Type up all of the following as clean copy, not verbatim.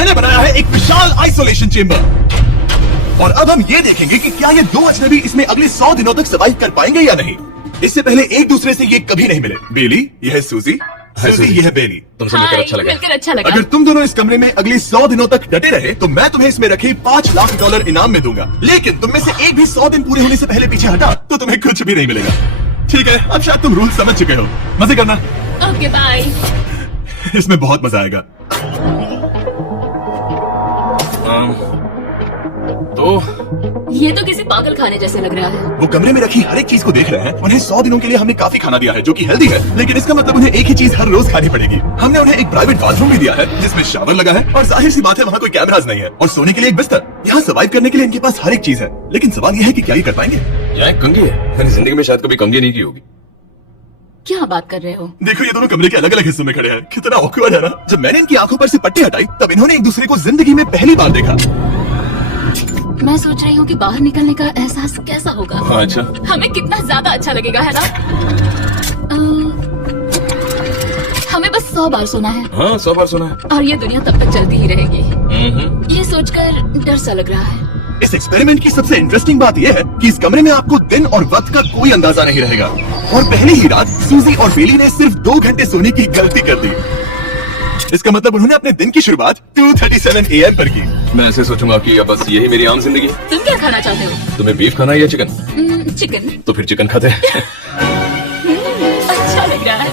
मैंने बनाया है एक विशाल आइसोलेशन चेंबर। और अब हम ये देखेंगे कि क्या ये दो अजनबी इसमें अगले 100 दिनों तक सर्वाइव कर पाएंगे या नहीं। इससे पहले एक दूसरे से ये कभी नहीं मिले। बेली, यह है सूजी, सूजी ये है बेली। तुमसे मिलकर अच्छा लगा। मिलकर अच्छा लगा। अगर तुम दोनों इस कमरे में अगले 100 दिनों तक डटे रहे तो मैं तुम्हें इसमें रखे $5 लाख इनाम में दूंगा। लेकिन तुम में से एक भी 100 दिन पूरे होने से पहले पीछे हटा तो तुम्हें कुछ भी नहीं मिलेगा। ठीक है, अब शायद तुम रूल समझ चुके हो। मजे करना। Okay bye. इसमें बहुत मजा आएगा। तो ये तो किसी पागल खाने जैसे लग रहा है। वो कमरे में रखी हर एक चीज को देख रहे हैं। उन्हें 100 दिनों के लिए हमने काफी खाना दिया है जो कि हेल्दी है, लेकिन इसका मतलब उन्हें एक ही चीज हर रोज खानी पड़ेगी। हमने उन्हें एक प्राइवेट बाथरूम भी दिया है जिसमें शावर लगा है और जाहिर सी बात है वहाँ कोई कैमरास नहीं है, और सोने के लिए एक बिस्तर। यहाँ सर्वाइव करने के लिए इनके पास हर एक चीज है, लेकिन सवाल यह है कि क्या ये कर पाएंगे। यहाँ एक कंघी है। मैंने जिंदगी में शायद कभी कंघी नहीं की होगी। क्या बात कर रहे हो? देखो ये दोनों कमरे के अलग अलग हिस्सों में खड़े हैं। कितना ऑकवर्ड है ना। जब मैंने इनकी आंखों पर से पट्टी हटाई तब इन्होंने एक दूसरे को जिंदगी में पहली बार देखा। मैं सोच रही हूँ कि बाहर निकलने का एहसास कैसा होगा। हाँ, अच्छा। हमें कितना ज्यादा अच्छा लगेगा, है ना? हमें बस 100 बार सुना है हाँ, 100 बार सुना है। और ये दुनिया तब तक चलती ही रहेगी। ये सोचकर डर सा लग रहा है। इस एक्सपेरिमेंट की सबसे इंटरेस्टिंग बात यह है कि इस कमरे में आपको दिन और वक्त का कोई अंदाजा नहीं रहेगा। और पहली ही रात सूजी और बेली ने सिर्फ 2 घंटे सोने की गलती कर दी। इसका मतलब उन्होंने अपने दिन की शुरुआत 2:37 AM पर की। मैं ऐसे सोचूंगा कि अब बस यही मेरी आम जिंदगी है। तुम क्या खाना चाहते हो? तुम्हें बीफ खाना है या चिकन? चिकन। तो फिर चिकन खाते हैं। अच्छा लग रहा है।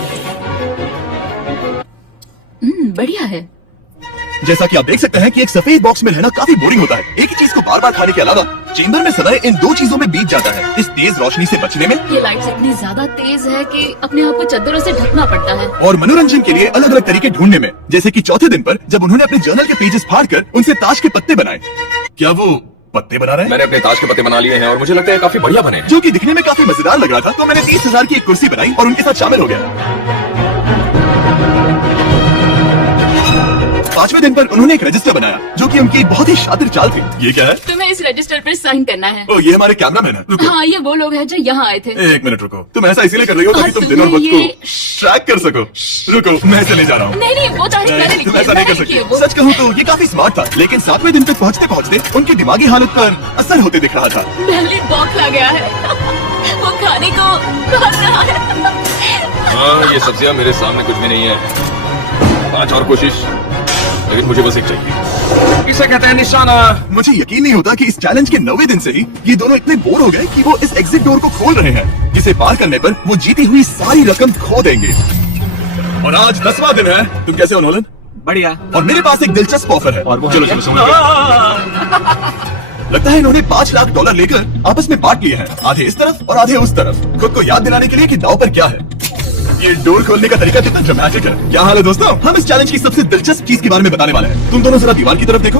बढ़िया है। जैसा कि आप देख सकते हैं कि एक सफेद बॉक्स में रहना काफी बोरिंग होता है। एक ही चीज को बार बार खाने के अलावा चेंबर में समय इन 2 चीजों में बीत जाता है। इस तेज रोशनी से बचने में, ये लाइट्स इतनी ज्यादा तेज है कि अपने आप को चादरों से ढकना पड़ता है। और मनोरंजन के लिए अलग अलग तरीके ढूंढने में। जैसे कि चौथे दिन पर जब उन्होंने अपने जर्नल के पेजेस फाड़कर उनसे ताश के पत्ते बनाए। क्या वो पत्ते बना रहे हैं? मैंने अपने ताश के पत्ते बना लिए हैं और मुझे लगता है काफी बढ़िया बने हैं। जो कि दिखने में काफी मजेदार लग रहा था, तो मैंने 30,000 की एक कुर्सी बनाई और उनके साथ शामिल हो गया। 5वें दिन पर उन्होंने एक रजिस्टर बनाया जो कि उनकी बहुत ही शातिर चाल थी। ये क्या है? तुम्हें इस रजिस्टर पर साइन करना है। ओ, ये हमारे कैमरामैन है। रुको। हाँ, ये वो लोग हैं जो यहाँ आए थे। 1 मिनट रुको। तुम ऐसा इसीलिए कर रही हो ताकि तुम दिन और वक्त को ट्रैक कर सको। रुको, मैं चले जा रहा हूँ। नहीं, वो तारीख मैंने लिखी तुम है, ऐसा नहीं कर मैंने लिखी है सकती। वो। सच कहूँ तो ये काफी स्मार्ट था, लेकिन 7वें दिन तक पहुँचते पहुँचते उनकी दिमागी हालत पर असर होते दिख रहा था। दिल्ली बौखला गया है। वो खाने को भाग रहा है। हाँ, ये सब्जियां मेरे सामने कुछ भी नहीं है। 5 और कोशिश, लेकिन मुझे बस एक चाहिए। इसे कहते हैं निशाना। मुझे यकीन नहीं होता कि इस चैलेंज के 9वें दिन से ही ये दोनों इतने बोर हो गए कि वो इस एग्जिट डोर को खोल रहे हैं, जिसे पार करने पर वो जीती हुई सारी रकम खो देंगे। और आज 10वां दिन है। तुम कैसे हो नोलन? बढ़िया। और मेरे पास एक दिलचस्प ऑफर है। और वो चलो चलो समझ लगता है इन्होंने $5 लाख लेकर आपस में बांट लिए हैं, आधे इस तरफ और आधे उस तरफ, खुद को याद दिलाने के लिए कि दाव पर क्या है। ये डोर खोलने का तरीका कितना ड्रामेटिक है। क्या हाल है दोस्तों? हम इस चैलेंज की सबसे दिलचस्प चीज के बारे में बताने वाले हैं। तुम दोनों जरा दीवार की तरफ देखो।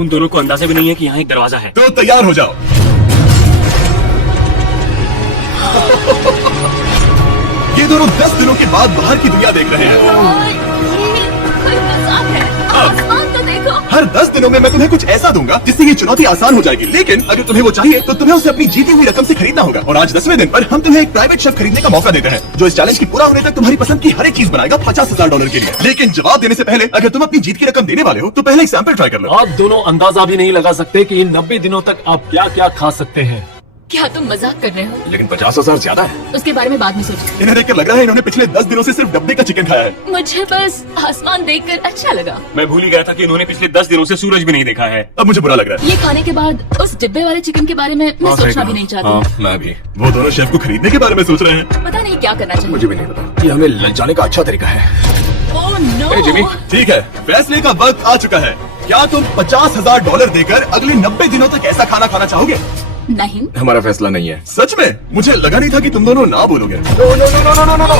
उन दोनों को अंदाजा भी नहीं है कि यहाँ एक दरवाजा है। तो तैयार हो जाओ। ये दोनों 10 दिनों के बाद बाहर की दुनिया देख रहे हैं। ये कोई मजाक है। आसमान तो देखो। हर 10 दिनों में मैं तुम्हें कुछ ऐसा दूंगा जिससे ये चुनौती आसान हो जाएगी, लेकिन अगर तुम्हें वो चाहिए तो तुम्हें उसे अपनी जीती हुई रकम से खरीदना होगा। और आज 10वें दिन पर हम तुम्हें एक प्राइवेट शेफ खरीदने का मौका देते हैं जो इस चैलेंज की पूरा होने तक तुम्हारी पसंद की हर एक चीज बनाएगा $50,000 के लिए। लेकिन जवाब देने से पहले अगर तुम अपनी जीत की रकम देने वाले हो तो पहले एक सैंपल ट्राई कर लो। आप दोनों अंदाजा भी नहीं लगा सकते कि इन 90 दिनों तक आप क्या क्या खा सकते हैं। क्या तुम मजाक कर रहे हो? लेकिन 50,000 ज्यादा है। उसके बारे में बाद में सोचो। इन्हें देखकर लग रहा है इन्होंने पिछले 10 दिनों से सिर्फ डब्बे का चिकन खाया है। मुझे बस आसमान देखकर अच्छा लगा। मैं भूल ही गया था कि इन्होंने पिछले 10 दिनों से सूरज भी नहीं देखा है। अब मुझे बुरा लग रहा है। ये खाने के बाद उस डिब्बे वाले चिकन के बारे में मैं सोचना भी नहीं चाहती। हाँ, मैं भी। वो दोनों शेफ को खरीदने के बारे में सोच रहे हैं। पता नहीं क्या करना चाहिए। मुझे भी नहीं पता। ये हमें ललचाने का अच्छा तरीका है। Oh no. ए, जिमी। ठीक है, फैसले का वक्त आ चुका है। क्या तुम $50,000 देकर अगले 90 दिनों तक ऐसा खाना खाना चाहोगे? नहीं। हमारा फैसला नहीं है। सच में? मुझे लगा नहीं था कि तुम दोनों ना बोलोगे। No no no no no no no.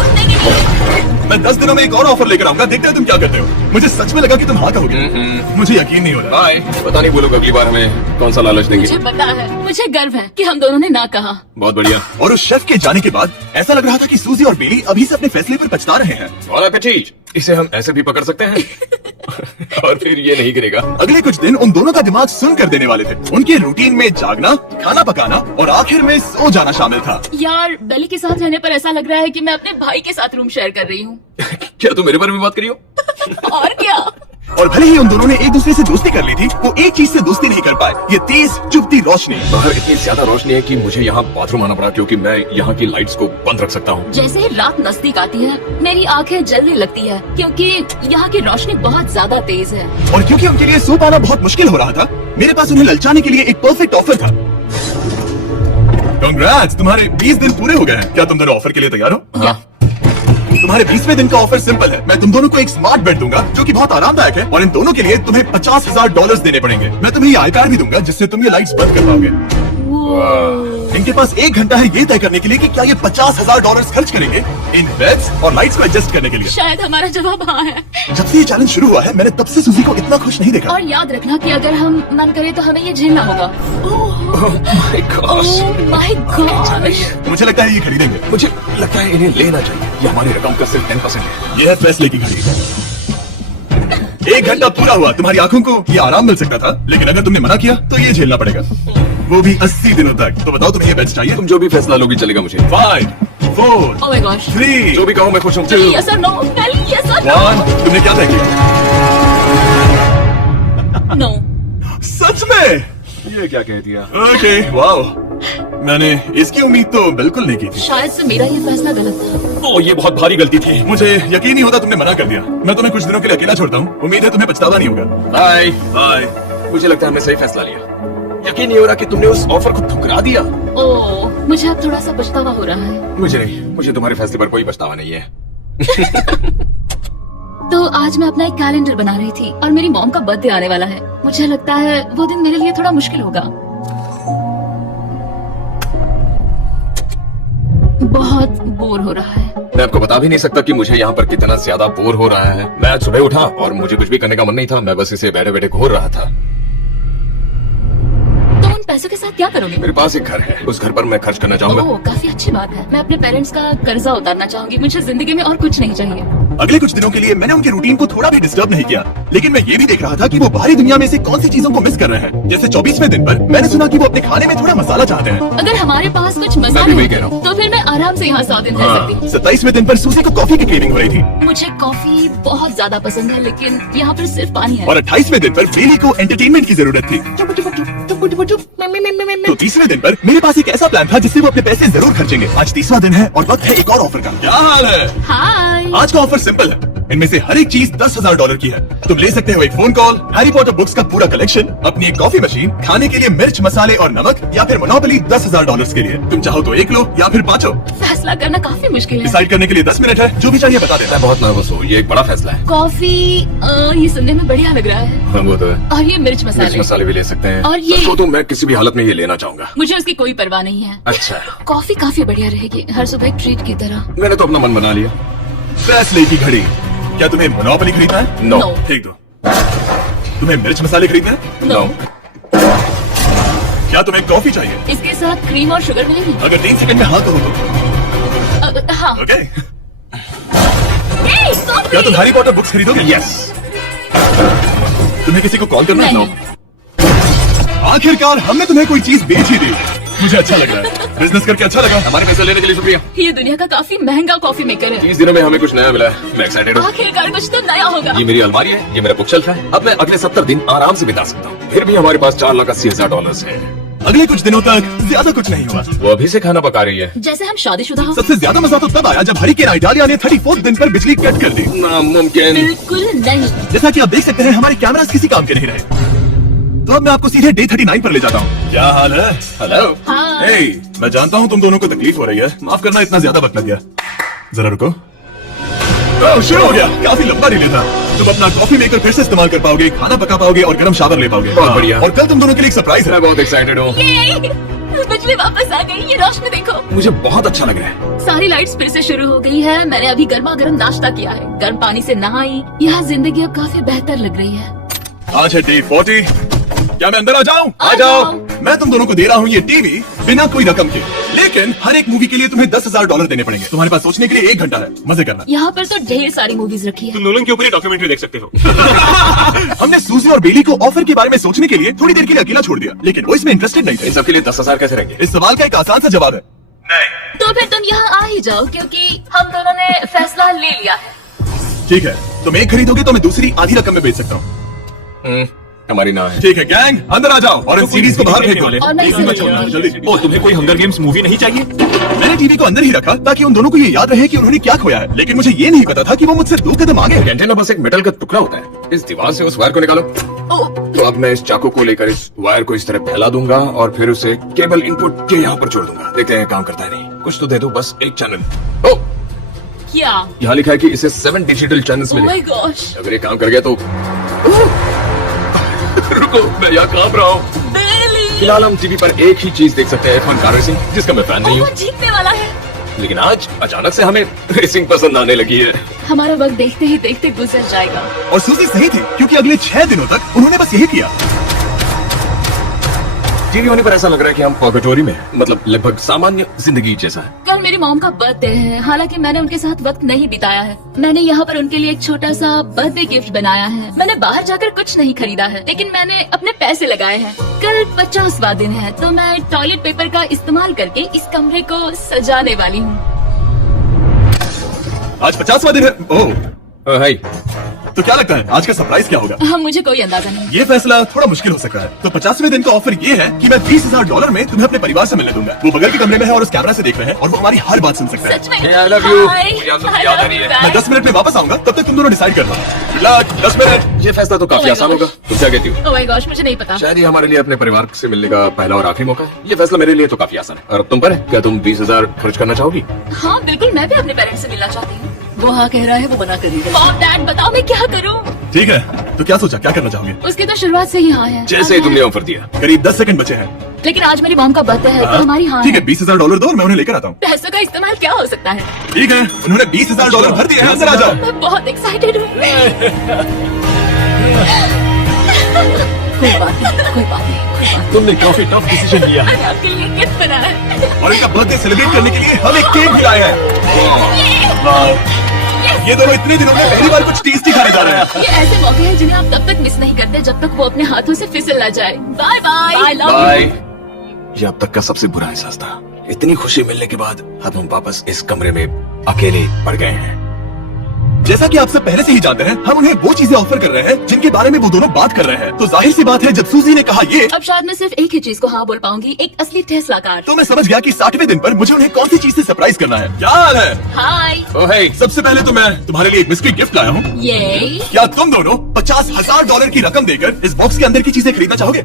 मैं 10 दिनों में एक और ऑफर लेकर आऊंगा, देखते हैं तुम क्या करते हो। मुझे सच में लगा कि तुम हाँ कहोगे। मुझे यकीन नहीं हो रहा। बाय। पता नहीं वो लोग अगली बार हमें कौन सा लालच देंगे। मुझे पता है, मुझे गर्व है कि हम दोनों ने ना कहा। बहुत बढ़िया। और उस शेफ के जाने के बाद ऐसा लग रहा था कि सूजी और बेली अभी से अपने फैसले पर पछता रहे हैं। और एपेटाइट। इसे हम ऐसे भी पकड़ सकते हैं। और फिर ये नहीं गिरेगा। अगले कुछ दिन उन दोनों का दिमाग सुन कर देने वाले थे। उनके रूटीन में जागना, खाना पकाना और आखिर में सो जाना शामिल था। यार, बेली के साथ रहने पर ऐसा लग रहा है कि मैं अपने भाई के साथ रूम शेयर कर रही हूँ। क्या तुम मेरे बारे में बात करी हो? और क्या? और भले ही उन दोनों ने एक दूसरे से दोस्ती कर ली थी, वो एक चीज से दोस्ती नहीं कर पाए, ये तेज चुभती रोशनी। बाहर इतनी ज्यादा रोशनी है कि मुझे यहाँ बाथरूम आना पड़ा क्योंकि मैं यहाँ की लाइट्स को बंद रख सकता हूँ। जैसे ही रात नजदीक आती है मेरी आंखें जलने लगती है क्योंकि यहाँ की रोशनी बहुत ज्यादा तेज है। और क्योंकि उनके लिए सो पाना बहुत मुश्किल हो रहा था, मेरे पास उन्हें ललचाने के लिए एक परफेक्ट ऑफर था। कांग्रेट्स, तुम्हारे 20 दिन पूरे हो गए हैं। क्या तुम दोनों ऑफर के लिए तैयार हो? हाँ। तुम्हारे 20वें दिन का ऑफर सिंपल है। मैं तुम दोनों को एक स्मार्ट बेड दूंगा जो कि बहुत आरामदायक है, और इन दोनों के लिए तुम्हें $50,000 देने पड़ेंगे। मैं तुम्हें ये आई कार्ड भी दूंगा जिससे तुम ये लाइट्स बंद कर पाओगे। इनके पास 1 घंटा है ये तय करने के लिए कि क्या ये $50,000 खर्च करेंगे इन बेड्स और लाइट्स को एडजस्ट करने के लिए। शायद हमारा जवाब हाँ है। जब से ये चैलेंज शुरू हुआ है, मैंने तब से सूजी को इतना खुश नहीं देखा। और याद रखना कि अगर हम मन करे तो हमें ये झेलना होगा। My gosh। Oh my gosh. मुझे लगता है ये खरीदेंगे। मुझे लगता है इन्हें लेना चाहिए। ये हमारी रकम का सिर्फ 10% है। ये है फैसले की घड़ी। 1 घंटा पूरा हुआ, तुम्हारी आंखों को ये आराम मिल सकता था, लेकिन अगर तुमने मना किया तो ये झेलना पड़ेगा, वो भी 80 दिनों तक। तो बताओ तुम्हें ये बेड्स चाहिए? तुम जो भी फैसला लोगी चलेगा मुझे। 5 4 ओह माय गॉश। 3 जो भी कहो मैं खुश हूँ। यस और नो, पहले यस और 1। तुमने क्या तय किया? नो। सच में? ये क्या कह दिया? ओके, वाओ, मैंने इसकी उम्मीद तो बिल्कुल नहीं की थी। शायद से मेरा ये फैसला गलत था। ओ, ये बहुत भारी गलती थी। मुझे यकीन नहीं होता तुमने मना कर दिया। मैं तुम्हें कुछ दिनों के लिए अकेला छोड़ता हूँ। उम्मीद है तुम्हें पछतावा नहीं होगा। बाय। बाय। मुझे लगता है हमने सही फैसला लिया। यकीन नहीं हो रहा कि तुमने उस ऑफर को ठुकरा दिया। ओह, मुझे अब थोड़ा सा पछतावा हो रहा है। मुझे नहीं, मुझे तुम्हारे फैसले पर कोई पछतावा नहीं है। तो आज मैं अपना एक कैलेंडर बना रही थी और मेरी मॉम का बर्थडे आने वाला है। मुझे लगता है वो दिन मेरे लिए थोड़ा मुश्किल होगा। बहुत बोर हो रहा है। मैं आपको बता भी नहीं सकता कि मुझे यहाँ पर कितना ज्यादा बोर हो रहा है। मैं आज सुबह उठा और मुझे कुछ भी करने का मन नहीं था। मैं बस इसे बैठे बैठे घूर रहा था। तो उन पैसों के साथ क्या करोगे? मेरे पास एक घर है, उस घर पर मैं खर्च करना चाहूंगा। ओह, काफी अच्छी बात है। मैं अपने पेरेंट्स का कर्जा उतारना चाहूंगी। मुझे जिंदगी में और कुछ नहीं चाहिए। अगले कुछ दिनों के लिए मैंने उनके रूटीन को थोड़ा भी डिस्टर्ब नहीं किया, लेकिन मैं ये भी देख रहा था कि वो बाहरी दुनिया में से कौन सी चीजों को मिस कर रहे हैं। जैसे 24वें दिन पर मैंने सुना कि वो अपने खाने में थोड़ा मसाला चाहते हैं। अगर हमारे पास कुछ मैं भी मसाले वही कह रहा हूँ। तो फिर मैं आराम से यहाँ 100 दिन रह सकती। 27वें दिन पर सूजी को कॉफी की क्रेविंग हो रही थी, मुझे कॉफी बहुत ज्यादा पसंद है, लेकिन यहाँ पर सिर्फ पानी है। और 28वें दिन पर बेली को एंटरटेनमेंट की जरूरत थी। तो 30वें दिन पर मेरे पास एक ऐसा प्लान था जिससे वो अपने पैसे जरूर खर्चेंगे। आज 30वां दिन है और वक्त है एक और ऑफर का। क्या हाल है? हाय। आज का ऑफर सिंपल है। इनमें से हर एक चीज $10,000 की है। तुम ले सकते हो एक phone call, Harry Potter books का पूरा कलेक्शन, अपनी एक कॉफी मशीन, खाने के लिए मिर्च मसाले और नमक, या फिर मोनोपोली $10,000 के लिए। तुम चाहो तो 1 लो या फिर 5 फैसला करना काफी मुश्किल है। डिसाइड करने के लिए 10 मिनट है। जो भी चाहिए बता देना। मैं बहुत नर्वस हूँ। ये एक बड़ा फैसला है। कॉफी ये सुनने में बढ़िया लग रहा है। हाँ, वो तो है। और ये मिर्च मिर्च मसाले। मसाले भी ले सकते हैं। और ये- तो मैं किसी भी हालत में ये लेना चाहूंगा। मुझे उसकी कोई परवाह नहीं है। अच्छा, कॉफी काफी बढ़िया रहेगी, हर सुबह एक ट्रीट की तरह। मैंने तो अपना मन बना लिया। फैसले की घड़ी। क्या तुम्हें मोनोपोली खरीदना है? नो। No। ठीक दो। तुम्हें मिर्च मसाले खरीदना है? नो। क्या तुम्हें कॉफी चाहिए? इसके साथ क्रीम और शुगर मिलेगी? अगर 3 सेकंड में हाँ कहो तो। हाँ। ओके। Hey, coffee! क्या तुम हैरी पॉटर बुक्स खरीदोगे? यस। तुम्हें किसी को कॉल करना है? नहीं। आखिरकार हमने तुम्हें कोई चीज बेच ही दी। मुझे अच्छा लग रहा है। बिजनेस करके अच्छा लगा। हमारे पैसे लेने के लिए शुक्रिया। ये दुनिया का काफी महंगा कॉफी मेकर है। 30 दिनों में हमें कुछ नया मिला है। मैं एक्साइटेड हूँ। आखिरकार कुछ तो नया होगा। ये मेरी अलमारी है, ये मेरा बुक शेल्फ है। अब मैं अगले 70 दिन आराम से बिता सकता हूँ। फिर भी हमारे पास $4,80,000 है। अगले कुछ दिनों तक ज्यादा कुछ नहीं हुआ। वो अभी से खाना पका रही है। जैसे हम शादीशुदा हो। सबसे ज्यादा मजा तो तब आया जब हरिकेन इटालिया ने 34th दिन पर बिजली कट कर दी। नामुमकिन। बिल्कुल नहीं। जैसा कि आप देख सकते हैं हमारे कैमरास किसी काम के नहीं रहे। तो अब मैं आपको सीधे डे 39 पर ले जाता हूँ। क्या हाल है? हेलो। हाँ। हे, मैं जानता हूँ तुम दोनों को तकलीफ हो रही है। माफ करना इतना ज्यादा वक्त लग गया। जरा रुको। ओह, शुरू हो गया। काफी लंबा रिले था। तुम अपना कॉफी मेकर फिर से इस्तेमाल कर पाओगे, खाना पका पाओगे और गर्म शावर ले पाओगे। बहुत बढ़िया। और कल तुम दोनों के लिए एक सरप्राइज है। मैं बहुत एक्साइटेड हूँ। ये बिजली वापस आ गई। ये रोशनी देखो। मुझे बहुत अच्छा लग रहा है। सारी लाइट्स फिर से शुरू हो गई है। मैंने अभी गर्मा गर्म नाश्ता किया है, गर्म पानी से नहाई। यहाँ जिंदगी अब काफी बेहतर लग रही है। आज है डे 40। क्या मैं अंदर आ जाऊं? आ जाओ। मैं तुम दोनों को दे रहा हूँ ये टीवी बिना कोई रकम के, लेकिन हर एक मूवी के लिए तुम्हें $10,000 देने पड़ेंगे। तुम्हारे पास सोचने के लिए 1 घंटा है। मजे करना। यहाँ पर तो ढेर सारी मूवीज रखी है। तुम नोलन के ऊपर ही डॉक्यूमेंट्री देख सकते हो। हमने सूजी और बेली को ऑफर के बारे में सोचने के लिए थोड़ी देर के लिए अकेला छोड़ दिया, लेकिन वो इसमें इंटरेस्टेड नहीं थे। इन सबके लिए 10,000 कैसे रहेंगे? इस सवाल का एक आसान सा जवाब है नहीं। तो फिर तुम यहाँ आ ही जाओ, क्योंकि हम दोनों ने फैसला ले लिया है। ठीक है, तुम एक खरीदोगे तो मैं दूसरी आधी रकम में बेच सकता हूँ। हमारी ना है। ठीक है गैंग, अंदर आ जाओ और इस सीरीज को बाहर फेंक दो। और मैं इसे जल्दी। ओ, तुम्हें कोई हंगर गेम्स मूवी नहीं चाहिए? मैंने टीवी को अंदर ही रखा ताकि उन दोनों को ये याद रहे कि उन्होंने क्या खोया है, लेकिन मुझे ये नहीं पता था कि वो मुझसे 2 कदम आगे हैं। कैंटीन में बस एक मेटल का टुकड़ा होता है। इस दीवार से उस वायर को निकालो। तो अब मैं इस चाकू को लेकर इस वायर को इस तरह फैला दूंगा और फिर उसे केबल इनपुट के यहाँ पर जोड़ दूंगा। देखते हैं काम करता है नहीं। कुछ तो दे दो, बस एक चैनल। ओ, क्या? यहाँ लिखा है कि इसे 7 डिजिटल चैनल्स Oh my मिले। gosh! अगर ये काम कर गया तो रुको, मैं यहाँ कांप रहा हूँ। Billy! फिलहाल हम टीवी पर एक ही चीज देख सकते हैं, F1 कार रेसिंग, जिसका मैं फैन नहीं वो हूँ। जीतने वाला है। लेकिन आज अचानक से हमें रेसिंग पसंद आने लगी है। हमारा वक्त देखते ही देखते गुजर जाएगा। और सूजी सही थी, क्योंकि अगले 6 दिनों तक उन्होंने बस यही किया। टीवी होने पर ऐसा लग रहा है कि हम पर्गेटोरी में हैं। मतलब लगभग सामान्य जिंदगी जैसा है। कल मेरी मॉम का बर्थडे है, हालांकि मैंने उनके साथ वक्त नहीं बिताया है। मैंने यहाँ पर उनके लिए एक छोटा सा बर्थडे गिफ्ट बनाया है। मैंने बाहर जाकर कुछ नहीं खरीदा है, लेकिन मैंने अपने पैसे लगाए हैं। कल 50वां दिन है, तो मैं टॉयलेट पेपर का इस्तेमाल करके इस कमरे को सजाने वाली हूँ। आज 50वां दिन है। ओह, हाय, तो क्या लगता है आज का सरप्राइज क्या होगा? हाँ, मुझे कोई अंदाजा नहीं। ये फैसला थोड़ा मुश्किल हो सकता है। तो 50वें दिन का ऑफर ये है कि मैं $20,000 में तुम्हें अपने परिवार से मिलने दूंगा। वो बगल के कमरे में है और उस कैमरा से देख रहे हैं और वो हमारी हर बात सुन सकते हैं। सच में? I love you. Hi. मुझे आप सबकी I याद आ love रही you है। back. मैं 10 मिनट में वापस आऊंगा, तब तक तुम दोनों डिसाइड कर लो। Good luck, 10 minute. ये फैसला तो काफी Oh my आसान gosh. होगा। तुम क्या कहती हो? Oh my gosh, मुझे नहीं पता। शायद ये हमारे लिए अपने परिवार से मिलने का पहला और आखिरी मौका है। ये फैसला मेरे लिए तो काफी आसान है। और अब तुम पर है, क्या तुम 20,000 खर्च करना चाहोगी? हाँ बिल्कुल, मैं भी अपने पेरेंट्स से मिलना चाहती हूँ। वो हाँ कह रहा है, वो मना करेगा। मॉम डैड बताओ मैं क्या करूँ? ठीक है, तो क्या सोचा, क्या करना चाहोगे? उसकी तो शुरुआत से ही हाँ है। जैसे ही तुमने ऑफर दिया। करीब 10 सेकंड बचे हैं। लेकिन आज मेरी मॉम का बर्थडे है, तो हमारी हाँ ठीक है, है। $20,000 दो और मैं उन्हें लेकर आता हूँ। पैसों का इस्तेमाल क्या हो सकता है? ठीक है, उन्होंने $20,000 भर दिए हैं, अंदर आ जाओ। मैं बहुत एक्साइटेड हूँ। कोई बात नहीं, कोई बात नहीं, कोई बात तुमने काफी टफ डिसीजन लिया है। मैंने आपके लिए गिफ्ट बनाया है। और इनका बर्थडे सेलिब्रेट करने के लिए हम एक केक भी लाए हैं। वाह। ये दोनों इतने दिनों में पहली बार कुछ टेस्टी खाने जा रहे हैं। ये ऐसे मौके हैं जिन्हें आप तब तक मिस नहीं करते जब तक वो अपने हाथों से फिसल ना जाए। Bye bye. I love bye. You. ये अब तक का सबसे बुरा एहसास था। इतनी खुशी मिलने के बाद अब हम वापस इस कमरे में अकेले पड़ गए हैं। जैसा कि आप सब पहले से ही जानते हैं, हम उन्हें वो चीजें ऑफर कर रहे हैं जिनके बारे में वो दोनों बात कर रहे हैं। तो जाहिर सी बात है, जब सूजी ने कहा ये, अब शायद मैं सिर्फ एक ही चीज को हाँ बोल पाऊंगी, एक असली टेस्ला कार। तो मैं समझ गया कि 60वें दिन पर मुझे उन्हें कौन सी चीज से सरप्राइज करना है। क्या हाल है? हाय। ओह हे, सबसे पहले तो मैं तुम्हारे लिए एक मिस्ट्री गिफ्ट लाया हूँ। ये क्या तुम दोनों $50,000 की रकम देकर इस बॉक्स के अंदर की चीजें खरीदना चाहोगे?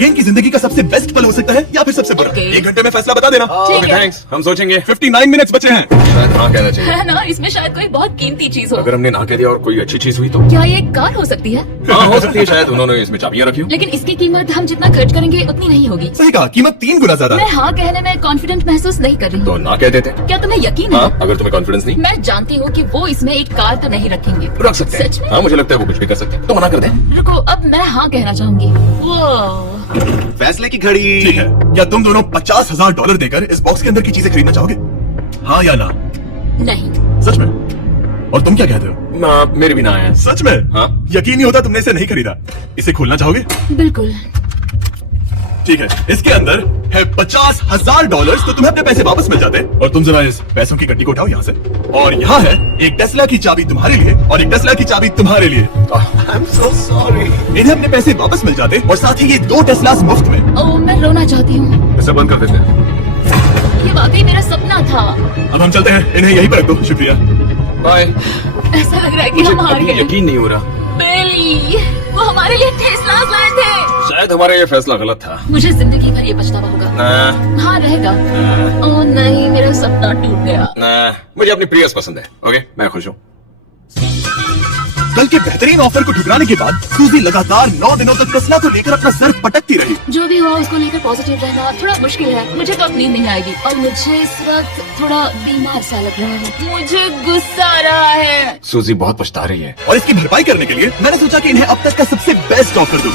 ये इनकी जिंदगी का सबसे बेस्ट पल हो सकता है या फिर सबसे बुरा। Okay. 1 घंटे में फैसला बता देना। ठीक ओके है। थैंक्स, हम सोचेंगे। 59 मिनट्स बचे हैं। शायद हाँ कहना चाहिए। है ना, इसमें शायद कोई बहुत कीमती चीज हो। अगर हमने ना कह दिया और कोई अच्छी चीज हुई तो? क्या ये एक कार हो सकती है? हाँ हो सकती है, शायद उन्होंने इसमें चाबियां रखी हो। लेकिन इसकी कीमत हम जितना खर्च करेंगे उतनी नहीं होगी। सही कहा, कीमत 3 गुना ज्यादा मैं है। हाँ कहने में कॉन्फिडेंट महसूस नहीं कर रही तो हूँ। ना कह देते। क्या तुम्हें यकीन हाँ, है? अगर तुम्हें कॉन्फिडेंस नहीं, मैं जानती हूँ कि वो इसमें एक कार तो नहीं रखेंगे। रख सकते सच में? हैं। हाँ मुझे लगता है वो कुछ भी कर सकते हैं। तो मना कर दे। रुको, अब मैं हाँ कहना चाहूंगी। वो फैसले की घड़ी। ठीक है, क्या तुम दोनों $50,000 देकर इस बॉक्स के अंदर की चीजें खरीदना चाहोगे? हाँ या ना? नहीं। सच में? और तुम क्या कहते हो? ना, मेरे भी ना आया। सच में? हाँ। यकीन नहीं होता तुमने इसे नहीं खरीदा। इसे खोलना चाहोगे? बिल्कुल। ठीक है, इसके अंदर है $50,000, तो तुम्हें अपने पैसे वापस मिल जाते। और तुम जरा इस पैसों की गड्डी को उठाओ यहाँ से। और यहाँ है एक टेस्ला की चाबी तुम्हारे लिए और एक टेस्ला की चाबी तुम्हारे लिए। I am so sorry. इन्हें अपने पैसे वापस मिल जाते और साथ ही ये 2 टेस्लास मुफ्त में। ओ, मैं रोना चाहती हूँ। ऐसा बंद कर देते हैं। ये वाकई मेरा सपना था। अब हम चलते हैं, इन्हें यहीं पर रख दो। शुक्रिया। बाय। ऐसा लग रहा है कि मुझे हम हार अभी गए। यकीन नहीं हो रहा। बिली, वो हमारे लिए टेस्ला लाए थे। शायद हमारा ये फैसला गलत था। मुझे जिंदगी भर ये पछतावा होगा। ना, हाँ रहेगा। ओ नहीं, मेरा सपना टूट गया। ना, मुझे अपनी प्रियस पसंद है। ओके, मैं खुश हूँ। कल के बेहतरीन ऑफर को ठुकराने के बाद सूजी लगातार 9 दिनों तक टेस्ला को लेकर अपना सर पटकती रही। जो भी हुआ उसको लेकर पॉजिटिव रहना थोड़ा मुश्किल है। मुझे तो अब नींद नहीं आएगी और मुझे इस वक्त थोड़ा बीमार सा लग रहा है। मुझे गुस्सा आ रहा है। सूजी बहुत पछता रही है। और इसकी भरपाई करने के लिए मैंने सोचा कि इन्हें अब तक का सबसे बेस्ट ऑफर दूं।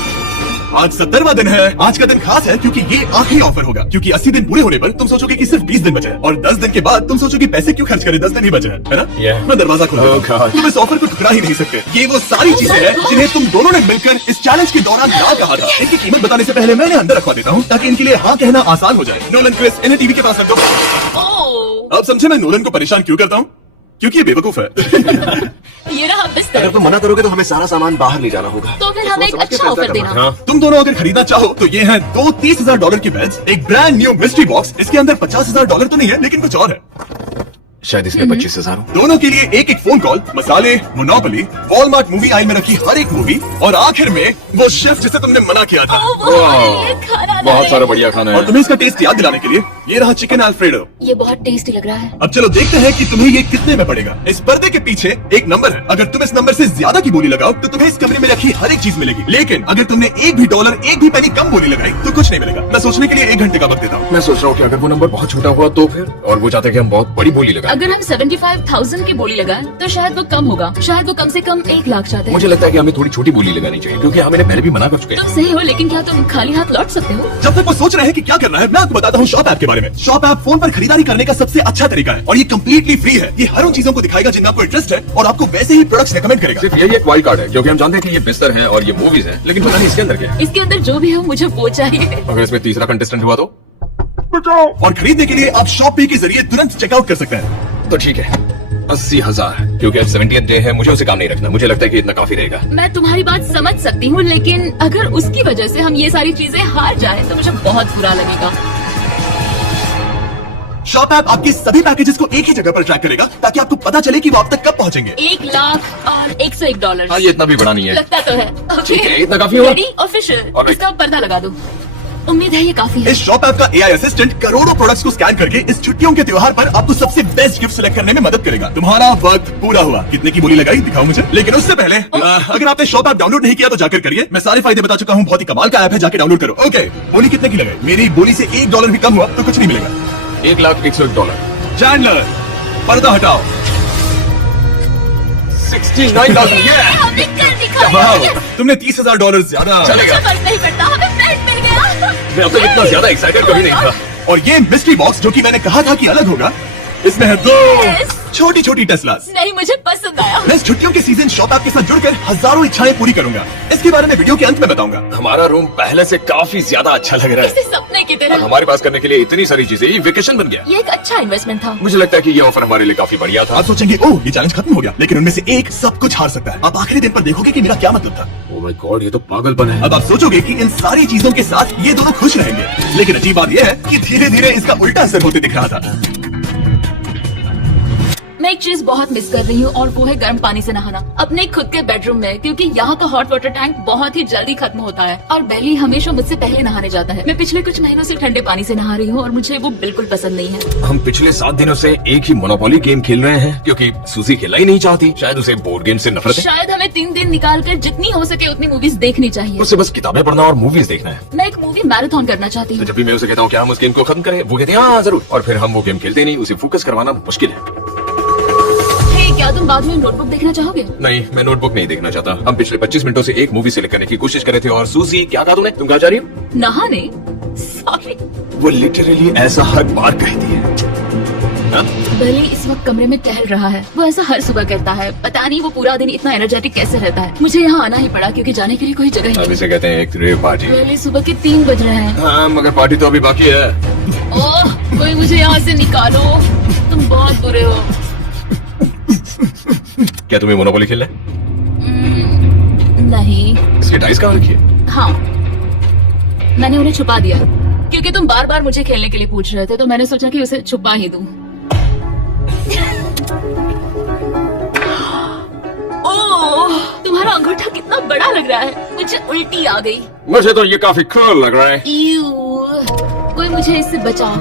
आज 70वां दिन है। आज का दिन खास है क्योंकि ये आखिरी ऑफर होगा, क्योंकि 80 दिन पूरे होने पर तुम सोचोगे कि सिर्फ 20 दिन बचे हैं और 10 दिन के बाद तुम सोचोगे पैसे क्यों खर्च करें, 10 दिन ही बचे हैं, है ना? Yeah. मैं दरवाजा खोल देता हूं। Oh God. तुम इस ऑफर को ठुकरा ही नहीं सकते। ये वो सारी चीजें हैं जिन्हें तुम दोनों ने मिलकर इस चैलेंज के दौरान ना कहा था। इनकी कीमत बताने से पहले मैंने अंदर रखवा देता हूँ ताकि इनके लिए हाँ कहना आसान हो जाए। नोलन, क्रिस, इन्हें टीवी के पास रख दो। ओह, अब समझे मैं नोलन को परेशान क्यों करता हूँ? क्योंकि ये बेवकूफ है। ये रहा बिस्तर। अगर तुम मना करोगे तो हमें सारा सामान बाहर ले जाना होगा। तो फिर हमें एक अच्छा ऑफर देना। हाँ तुम दोनों अगर खरीदना चाहो तो ये हैं 2 $30,000 के बेड्स, एक ब्रांड न्यू मिस्ट्री बॉक्स। इसके अंदर $50,000 तो नहीं है, लेकिन कुछ और है। शायद इसमें 25,000 हो। दोनों के लिए एक फोन कॉल, मसाले, मोनोपोली, वॉलमार्ट मूवी आइल में रखी हर एक मूवी, और आखिर में वो शेफ जिसे तुमने मना किया था। ओ, वो हमारे लिए खाना ला बहुत रहे सारा हैं। बढ़िया खाना और है। तुम्हें इसका टेस्ट याद दिलाने के लिए ये रहा चिकन अल्फ्रेडो। ये बहुत टेस्टी लग रहा है। अब चलो देखते हैं कि तुम्हें ये कितने में पड़ेगा। इस पर्दे के पीछे एक नंबर है। अगर तुम इस नंबर से ज्यादा की बोली लगाओ तो तुम्हें इस कमरे में रखी हर एक चीज मिलेगी, लेकिन अगर तुमने एक भी डॉलर, एक भी पेनी कम बोली लगाई तो कुछ नहीं मिलेगा। मैं सोचने के लिए 1 घंटे का वक्त देता हूँ। मैं सोच रहा हूँ कि अगर वो नंबर बहुत छोटा हुआ तो फिर, और वो चाहते हैं कि हम बहुत बड़ी बोली लगाएं। अगर हम 75,000 की बोली लगाएं तो शायद वो कम होगा। शायद वो कम से कम 1 लाख चाहते हैं। मुझे लगता है कि हमें थोड़ी छोटी बोली लगानी चाहिए, क्योंकि हम इन्हें पहले भी मना कर चुके हैं। तुम सही हो, लेकिन क्या तुम खाली हाथ लौट सकते हो? जब तक वो सोच रहे हैं कि क्या करना है, मैं आपको बताता हूँ शॉप ऐप के बारे में। शॉप ऐप फोन पर खरीदारी करने का सबसे अच्छा तरीका है, और ये कम्प्लीटली फ्री है। ये हर उन चीजों को दिखाएगा जिनमें आपको इंटरेस्ट है, और आपको वैसे ही प्रोडक्ट्स रिकमेंड करेगा। सिर्फ यही एक वाइल्ड कार्ड है, क्योंकि हम जानते हैं कि ये बिस्तर है और ये मूवीज है, लेकिन पता नहीं इसके अंदर क्या है। इसके अंदर जो भी हो मुझे वो चाहिए। अगर इसमें तीसरा कंटेस्टेंट हुआ तो और खरीदने के लिए आप शॉप पे के जरिए तुरंत चेकआउट कर सकते हैं। तो ठीक है, 80,000, क्योंकि आज 70th डे है, मुझे उसे काम नहीं रखना। मुझे लगता है कि इतना काफी रहेगा। मैं तुम्हारी बात समझ सकती हूँ, लेकिन अगर उसकी वजह से हम ये सारी चीजें हार जाएं तो मुझे बहुत बुरा लगेगा। शॉप ऐप आपके सभी पैकेजेस को एक ही जगह पर ट्रैक करेगा, ताकि आपको पता चले कि वो आप तक कब पहुंचेंगे। 1 लाख और $101। हाँ, ये इतना भी बड़ा नहीं है। लगता तो है। ठीक है, इतना काफी होगा। Ready official. Alright. इसका पर्दा लगा दो। उम्मीद है ये काफी है। इस शॉप ऐप का AI असिस्टेंट करोड़ों प्रोडक्ट्स को स्कैन करके इस छुट्टियों के त्योहार पर आपको सबसे बेस्ट गिफ्ट सिलेक्ट करने में मदद करेगा। तुम्हारा वक्त पूरा हुआ। कितने की बोली लगाई दिखाओ मुझे। लेकिन उससे पहले अगर आपने शॉप ऐप डाउनलोड नहीं किया तो जाकर करिए। मैं सारे फायदे बता चुका हूँ। बहुत ही कमाल का ऐप है, जाके डाउनलोड करो। ओके, बोली कितने की लगाई? मेरी बोली से $1 भी कम हुआ तो कुछ नहीं मिलेगा। $1,01,000। चैंडलर, पर्दा हटाओ। 69,000। हमने कर दिखाया। वाह, Yes! तुमने $30,000 ज्यादा। चलेगा। मुझे फर्क नहीं पड़ता, हमें बेड मिल गया। मैं अब तक इतना ज्यादा एक्साइटेड कभी नहीं था। और ये मिस्ट्री बॉक्स जो कि मैंने कहा था कि अलग होगा, इसमें है 2 Yes! छोटी छोटी टेस्लास। नहीं, मुझे पसंद आया। मैं इस छुट्टियों के सीजन शॉप ऐप के साथ जुड़कर हजारों इच्छाएं पूरी करूंगा। इसके बारे में वीडियो के अंत में बताऊंगा। हमारा रूम पहले से काफी ज्यादा अच्छा लग रहा इसे है। सपने की और तरह। हमारे पास करने के लिए इतनी सारी चीजें, ये वेकेशन बन गया। ये एक अच्छा इन्वेस्टमेंट था। मुझे लगता है कि ये ऑफर हमारे लिए काफी बढ़िया था। आप सोचेंगे ओह ये चैलेंज खत्म हो गया, लेकिन उनमें से एक सब कुछ हार सकता है। आप आखिरी दिन पर देखोगे कि मेरा क्या मतलब था। ओह माय गॉड, ये तो पागलपन है। अब आप सोचोगे कि इन सारी चीजों के साथ ये दोनों खुश रहेंगे, लेकिन अजीब बात यह है कि धीरे धीरे इसका उल्टा असर होते दिख रहा था। मैं एक चीज बहुत मिस कर रही हूँ, और वो है गर्म पानी से नहाना अपने खुद के बेडरूम में, क्योंकि यहाँ का हॉट वाटर टैंक बहुत ही जल्दी खत्म होता है और बेली हमेशा मुझसे पहले नहाने जाता है। मैं पिछले कुछ महीनों से ठंडे पानी से नहा रही हूँ और मुझे वो बिल्कुल पसंद नहीं है। हम पिछले 7 दिनों से एक ही मोनोपोली गेम खेल रहे हैं, क्योंकि सूजी खेलना ही नहीं चाहती। शायद उसे बोर्ड गेम से नफरत है। शायद हमें 3 दिन निकाल कर जितनी हो सके उतनी मूवीज देखनी चाहिए। उसे बस किताबें पढ़ना और मूवीज देखना है। मैं एक मूवी मैराथन करना चाहती तो हूँ। जब भी मैं उसे कहता हूँ क्या हम उस गेम को खत्म करें, वो कहते हैं हाँ जरूर, और फिर हम वो गेम खेलते नहीं। उसे फोकस करवाना मुश्किल है। हे, क्या तुम बाद में नोटबुक देखना चाहोगे? नहीं, मैं नोटबुक नहीं देखना चाहता। हम पिछले 25 मिनटों से एक मूवी सिलेक्ट करने की कोशिश कर रहे थे, और सूजी क्या कहा तुमने? तुम कहाँ जा रही हो? नहाने? सॉरी। वो लिटरली ऐसा हर बार कहती है। हाँ? बेली इस वक्त कमरे में टहल रहा है। वो ऐसा हर सुबह करता है। पता नहीं वो पूरा दिन इतना एनर्जेटिक कैसे रहता है। मुझे यहाँ आना ही पड़ा, क्योंकि जाने के लिए कोई जगह ही अब नहीं। इसे कहते हैं एक रेव पार्टी। बेली, सुबह के 3 बज रहे हैं। हाँ, मगर पार्टी तो अभी बाकी है। ओह, कोई मुझे यहाँ से निकालो। तुम बहुत बुरे हो। क्या तुम्हें मोनोपोली खेलना है? नहीं। इसके डाइस कहाँ रखी है? हाँ, मैंने उन्हें छुपा दिया, क्योंकि तुम बार बार मुझे खेलने के लिए पूछ रहे थे, तो मैंने सोचा कि उसे छुपा ही दूं। ओह, तुम्हारा अंगूठा कितना बड़ा लग रहा है। मुझे उल्टी आ गई। मुझे तो ये काफी कूल लग रहा है। ईऊ, कोई मुझे इससे बचाओ।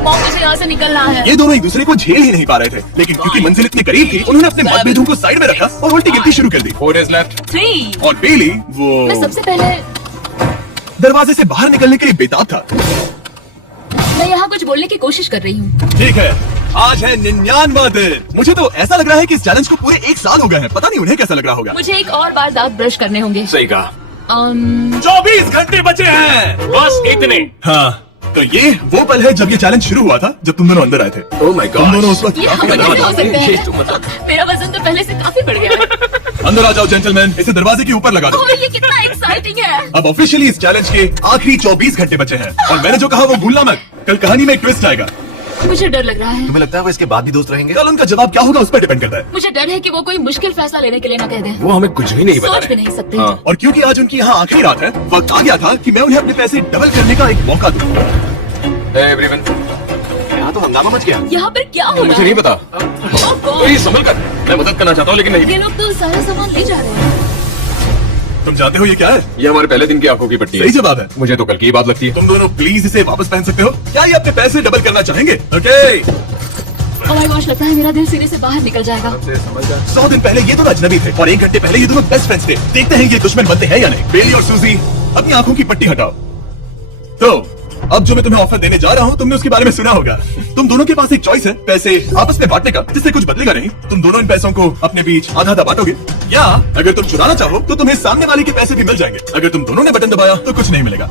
मॉम, मुझे यहाँ से निकलना है। ये दोनों एक दूसरे को झेल ही नहीं पा रहे थे, लेकिन क्योंकि मंजिल इतनी करीब थी, उन्होंने अपने मतभेदों को साइड में रखा और उल्टी गिनती शुरू कर दी। 4 days left। 3। और बेली वो मैं सबसे पहले दरवाजे से बाहर निकलने के लिए बेताब था। मैं यहाँ कुछ बोलने की कोशिश कर रही हूँ। ठीक है, आज है 99वां दिन। मुझे तो ऐसा लग रहा है कि इस चैलेंज को पूरे 1 साल हो गए हैं। पता नहीं उन्हें कैसा लग रहा होगा। मुझे एक और बार दांत ब्रश करने होंगे। सही कहा। 24 घंटे बचे हैं। बस इतने। हाँ, तो ये वो पल है जब ये चैलेंज शुरू हुआ था, जब तुम दोनों अंदर आए थे। ओह माय तुम दोनों गॉड। उस वक्त ये काफी हम अंदर कैसे हो सकते ये हैं? तो मतलब मेरा वजन तो पहले से काफी बढ़ गया है। अंदर आ जाओ जेंटलमैन, इसे दरवाजे के ऊपर लगा दो। ओह, ये कितना एक्साइटिंग है। अब ऑफिशियली इस चैलेंज के आखिरी 24 घंटे बचे हैं, और मैंने जो कहा वो भूलना मत। कल कहानी में एक ट्विस्ट आएगा। मुझे डर लग रहा है। तुम्हें लगता है वो इसके बाद भी दोस्त रहेंगे? कल उनका जवाब क्या होगा उस पर डिपेंड करता है। मुझे डर है कि वो कोई मुश्किल फैसला लेने के लिए न कह दें। वो हमें कुछ भी नहीं बता सोच भी रहे। नहीं सकते। हाँ। और क्योंकि आज उनकी यहाँ आखिरी रात है, वक्त आ गया था कि मैं उन्हें अपने पैसे डबल करने का एक मौका दूं। एवरीवन, यहाँ तो हंगामा मच गया। यहाँ पर क्या हो रहा मुझे है? नहीं पता। Oh God! प्लीज संभल कर, मैं मदद करना चाहता हूँ लेकिन नहीं। ये लोग तो सारा सामान ले जा रहे हैं। तुम जानते हो ये क्या है? ये हमारे पहले दिन की आंखों की पट्टी है। सही जवाब है। मुझे तो कल की ही बात लगती है। तुम दोनों प्लीज इसे वापस पहन सकते हो? क्या ये अपने पैसे डबल करना चाहेंगे? ओके। Oh my gosh, लगता है मेरा दिल सिरे से बाहर निकल जाएगा। 100 दिन पहले ये दोनों अजनबी थे और 1 घंटे पहले ये दोनों बेस्ट फ्रेंड्स थे। देखते हैं ये दुश्मन बनते हैं या नहीं। बेली और सूजी, अपनी आंखों की पट्टी हटाओ। तो अब जो मैं तुम्हें ऑफर देने जा रहा हूँ, तुमने उसके बारे में सुना होगा। तुम दोनों के पास एक चॉइस है, पैसे आपस में बांटने का, जिससे कुछ बदलेगा नहीं। तुम दोनों इन पैसों को अपने बीच आधा आधा बांटोगे, या अगर तुम चुराना चाहो तो तुम्हें सामने वाले के पैसे भी मिल जाएंगे। अगर तुम दोनों ने बटन दबाया तो कुछ नहीं मिलेगा।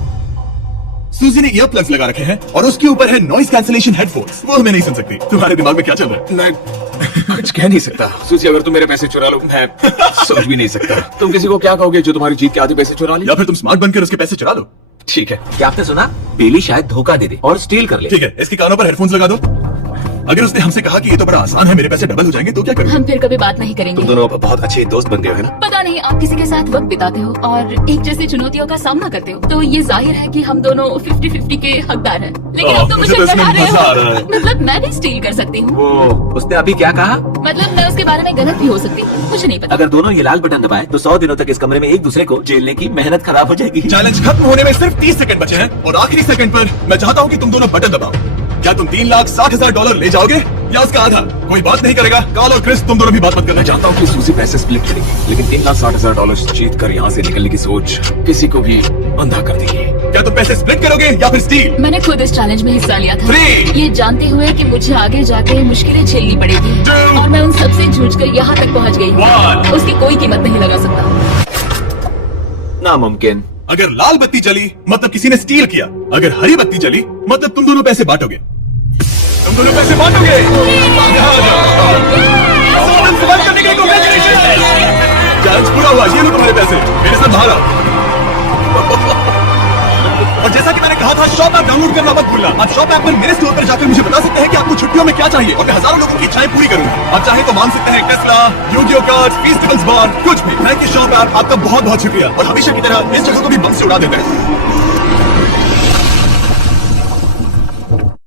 सूजी ने ईयर प्लग्स लगा रखे हैं और उसके ऊपर है नॉइस कैंसिलेशन हेडफोन्स। वो हमें नहीं सुन सकती। तुम्हारे दिमाग में क्या चल रहा है? मैं कुछ कह नहीं सकता। सूची, अगर तुम मेरे पैसे चुरा लो, मैं सोच भी नहीं सकता। तुम किसी को क्या कहोगे जो तुम्हारी जीत के आधे पैसे चुरा ले? या फिर तुम स्मार्ट बनकर उसके पैसे चुरा लो। ठीक है। क्या आपने सुना? बेली शायद धोखा दे दे और स्टील कर ले। ठीक है, इसके कानों पर हेडफोन्स लगा दो। अगर उसने हमसे कहा कि ये तो बड़ा आसान है, मेरे पैसे डबल हो जाएंगे, तो क्या करोगे? हम फिर कभी बात नहीं करेंगे। तुम दोनों अब बहुत अच्छे दोस्त बन गए हो, है ना? पता नहीं, आप किसी के साथ वक्त बिताते हो और एक जैसी चुनौतियों का सामना करते हो, तो ये जाहिर है कि हम दोनों 50-50 के हकदार हैं। लेकिन अब तो मुझे मुझे तो इसमें डरा रहे मजा आ रहा हो। है। मतलब मैं भी स्टील कर सकती हूँ। वो उसने अभी क्या कहा? मतलब मैं उसके बारे में गलत भी हो सकती हूँ, मुझे नहीं पता। अगर दोनों ये लाल बटन दबाए तो 100 दिनों तक इस कमरे में एक दूसरे को झेलने की मेहनत खराब हो जाएगी। चैलेंज खत्म होने में सिर्फ 30 सेकंड बचे हैं और आखिरी सेकंड पर मैं चाहता हूँ कि तुम दोनों बटन दबाओ। क्या तुम $3,60,000 ले जाओगे या उसका आधा? कोई बात नहीं करेगा। कार्ल और क्रिस, तुम दोनों भी बात मत करना। जानता हूँ कि सूजी पैसे स्प्लिट करेगी, लेकिन $3,60,000 जीत कर यहाँ से निकलने की सोच किसी को भी अंधा कर देगी। क्या तुम पैसे स्प्लिट करोगे या फिर स्टील? मैंने खुद इस चैलेंज में हिस्सा लिया था, 3, ये जानते हुए कि मुझे आगे जाके मुश्किलें झेलनी पड़ेगी 2, और मैं उन सबसे जूझकर यहाँ तक पहुँच गई। 1। उसकी कोई कीमत नहीं लगा सकता। नामुमकिन। अगर लाल बत्ती जली मतलब किसी ने स्टील किया, अगर हरी बत्ती जली मतलब तुम दोनों पैसे बांटोगे। तुम दोनों पैसे बांटोगे। यहाँ आ जाओ। चैलेंज समाप्त करने के लिए congratulations। चैलेंज पूरा हुआ। ये लो तुम्हारे पैसे, मेरे साथ बाहर आओ। और जैसा कि मैंने कहा था, शॉप ऐप डाउनलोड करना मत भूलना। आप शॉप ऐप पर मेरे स्टोर पर जाकर मुझे बता सकते हैं कि आपको छुट्टियों में क्या चाहिए और मैं हजारों लोगों की इच्छाएं पूरी करूंगा। आप चाहे तो मांग सकते हैं टेस्ला, यूगियो कार्ड्स, फेस्टिवल्स बार, कुछ भी। थैंक यू शॉप ऐप, आपका बहुत बहुत शुक्रिया। और हमेशा की तरह इस जगह को भी बम से उड़ा देते हैं।